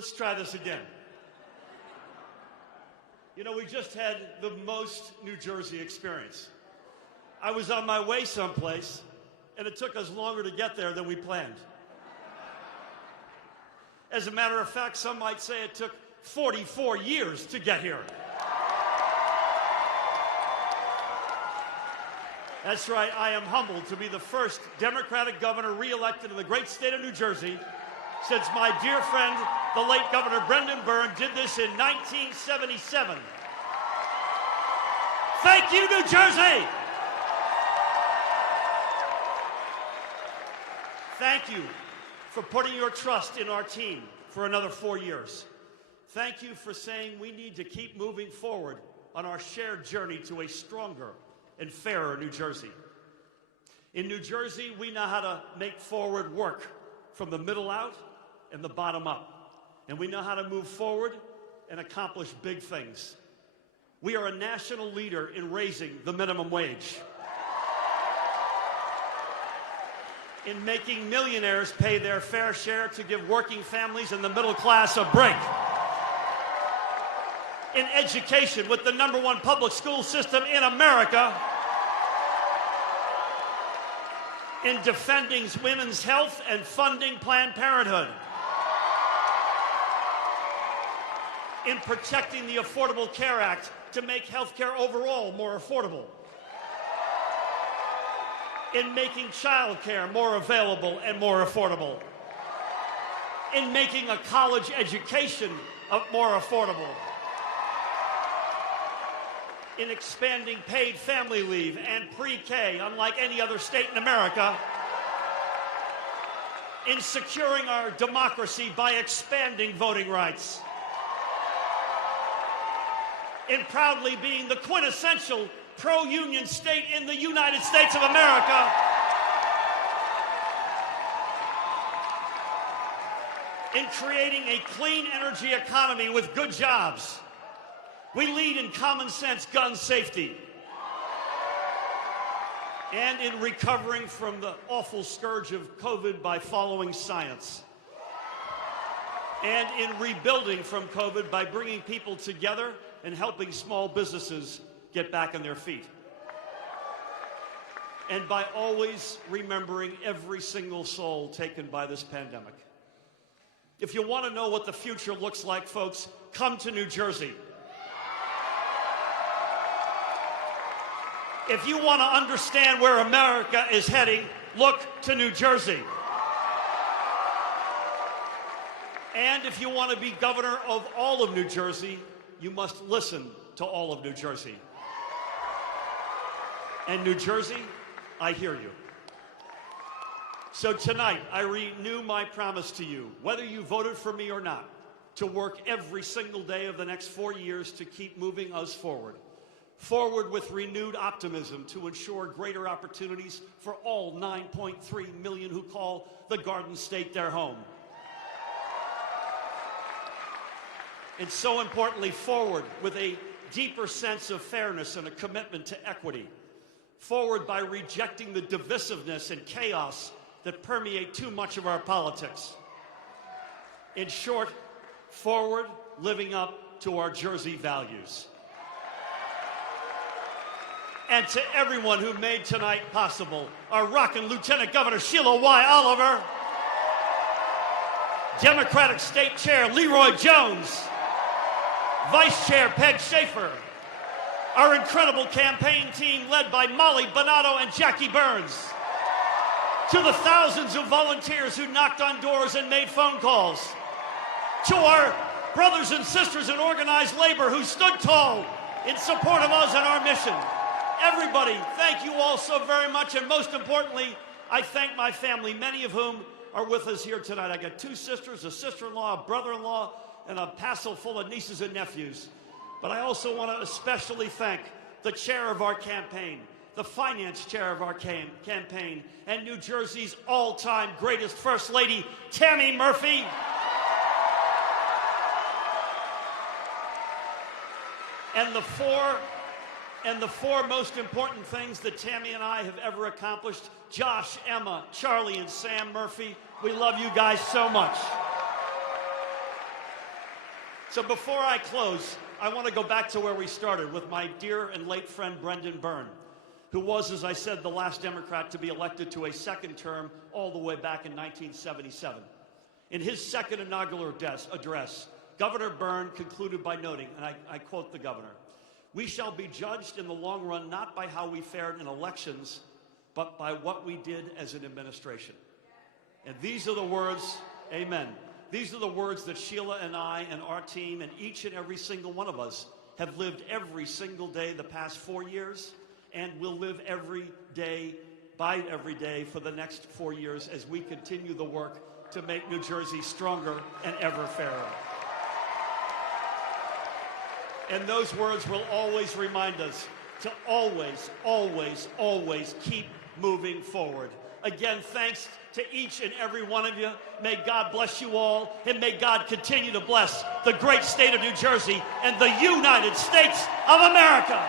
Let's try this again. You know, we just had the most New Jersey experience. I was on my way someplace, and it took us longer to get there than we planned. As a matter of fact, some might say it took 44 years to get here. That's right, I am humbled to be the first Democratic governor re-elected in the great state of New Jersey since my dear friend, the late Governor Brendan Byrne, did this in 1977. Thank you, New Jersey! Thank you for putting your trust in our team for another 4 years. Thank you for saying we need to keep moving forward on our shared journey to a stronger and fairer New Jersey. In New Jersey, we know how to make forward work from the middle out and the bottom up. And we know how to move forward and accomplish big things. We are a national leader in raising the minimum wage, in making millionaires pay their fair share to give working families and the middle class a break, in education with the #1 public school system in America, in defending women's health and funding Planned Parenthood, in protecting the Affordable Care Act to make health care overall more affordable, in making child care more available and more affordable, in making a college education more affordable, in expanding paid family leave and pre-K, unlike any other state in America, in securing our democracy by expanding voting rights, in proudly being the quintessential pro-union state in the United States of America, in creating a clean energy economy with good jobs. We lead in common sense gun safety, and in recovering from the awful scourge of COVID by following science, and in rebuilding from COVID by bringing people together and helping small businesses get back on their feet, and by always remembering every single soul taken by this pandemic. If you want to know what the future looks like, folks, come to New Jersey. If you want to understand where America is heading, look to New Jersey. And if you want to be governor of all of New Jersey, you must listen to all of New Jersey. And New Jersey, I hear you. So tonight, I renew my promise to you, whether you voted for me or not, to work every single day of the next 4 years to keep moving us forward. Forward with renewed optimism to ensure greater opportunities for all 9.3 million who call the Garden State their home. And so importantly, forward with a deeper sense of fairness and a commitment to equity. Forward by rejecting the divisiveness and chaos that permeate too much of our politics. In short, forward living up to our Jersey values. And to everyone who made tonight possible, our rockin' Lieutenant Governor Sheila Y. Oliver, Democratic State Chair Leroy Jones, Vice Chair Peg Schaefer, our incredible campaign team led by Molly Bonato and Jackie Burns, to the thousands of volunteers who knocked on doors and made phone calls, to our brothers and sisters in organized labor who stood tall in support of us and our mission. Everybody, thank you all so very much, and most importantly, I thank my family, many of whom are with us here tonight. I got 2 sisters, a sister-in-law, a brother-in-law, and a passel full of nieces and nephews. But I also want to especially thank the chair of our campaign, the finance chair of our campaign, and New Jersey's all-time greatest First Lady, Tammy Murphy. And the four most important things that Tammy and I have ever accomplished: Josh, Emma, Charlie, and Sam Murphy. We love you guys so much. So before I close, I want to go back to where we started with my dear and late friend Brendan Byrne, who was, as I said, the last Democrat to be elected to a second term all the way back in 1977. In his second inaugural address, Governor Byrne concluded by noting, and I quote the governor, "We shall be judged in the long run not by how we fared in elections, but by what we did as an administration." And these are the words, amen, these are the words that Sheila and I and our team and each and every single one of us have lived every single day the past 4 years, and will live every day by every day for the next 4 years as we continue the work to make New Jersey stronger and ever fairer. And those words will always remind us to always, always, always keep moving forward. Again, thanks to each and every one of you. May God bless you all, and may God continue to bless the great state of New Jersey and the United States of America.